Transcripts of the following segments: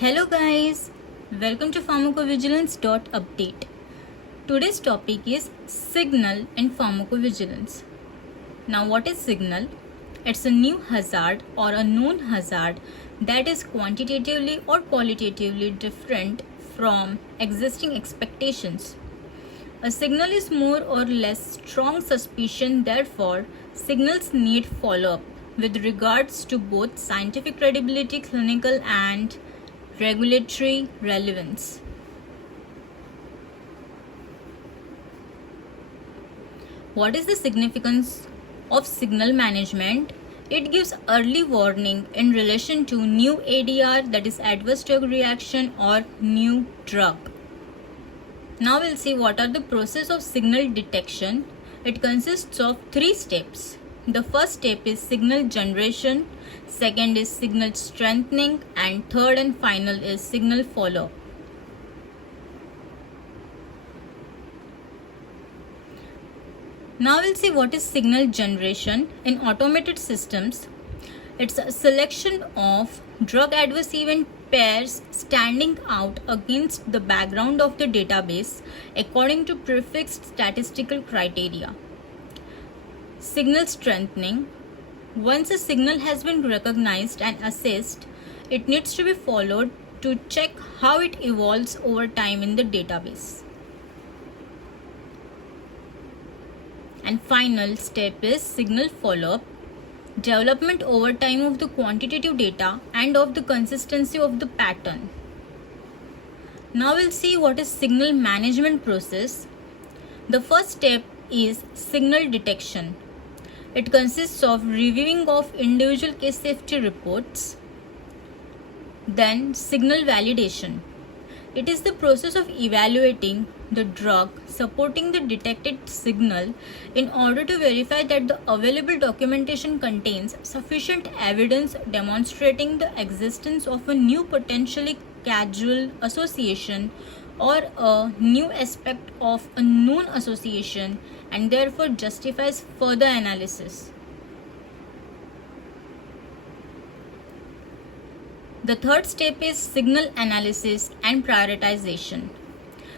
Hello guys, welcome to pharmacovigilance.update. Today's topic is signal and pharmacovigilance. Now what is signal? It's a new hazard or a known hazard that is quantitatively or qualitatively different from existing expectations. A signal is more or less strong suspicion, therefore signals need follow-up with regards to both scientific credibility, clinical and regulatory relevance. What is the significance of signal management? It gives early warning in relation to new ADR, that is adverse drug reaction, or new drug. Now we'll see what are the process of signal detection. It consists of 3 steps. The first step is signal generation, second is signal strengthening, and third and final is signal follow. Now we'll see what is signal generation. In automated systems, it's a selection of drug adverse event pairs standing out against the background of the database according to prefixed statistical criteria. Signal strengthening. Once a signal has been recognized and assessed, it needs to be followed to check how it evolves over time in the database. And final step is signal follow-up. Development over time of the quantitative data and of the consistency of the pattern. Now we'll see what is signal management process. The first step is signal detection. It consists of reviewing of individual case safety reports. Then signal validation. It is the process of evaluating the drug supporting the detected signal in order to verify that the available documentation contains sufficient evidence demonstrating the existence of a new potentially causal association or a new aspect of a known association and therefore justifies further analysis. The third step is signal analysis and prioritization.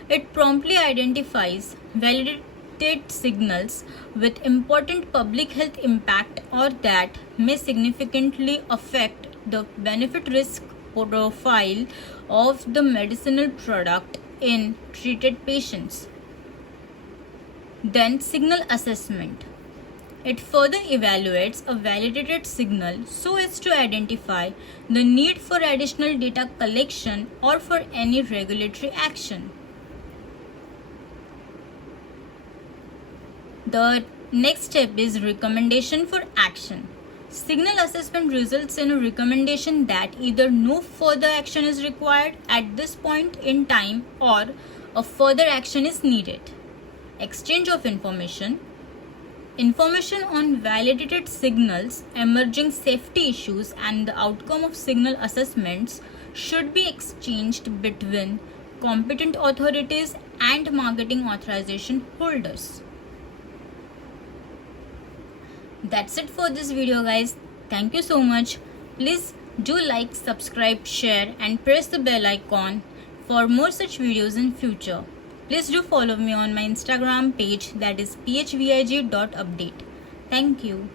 It promptly identifies validated signals with important public health impact or that may significantly affect the benefit risk profile of the medicinal product in treated patients. Then signal assessment. It further evaluates a validated signal so as to identify the need for additional data collection or for any regulatory action. The next step is recommendation for action. Signal assessment results in a recommendation that either no further action is required at this point in time or a further action is needed. Exchange of information. Information on validated signals, emerging safety issues, and the outcome of signal assessments should be exchanged between competent authorities and marketing authorization holders. That's it for this video, guys. Thank you so much. Please do like, subscribe, share, and press the bell icon for more such videos in future. Please do follow me on my Instagram page, that is phvig.update. Thank you.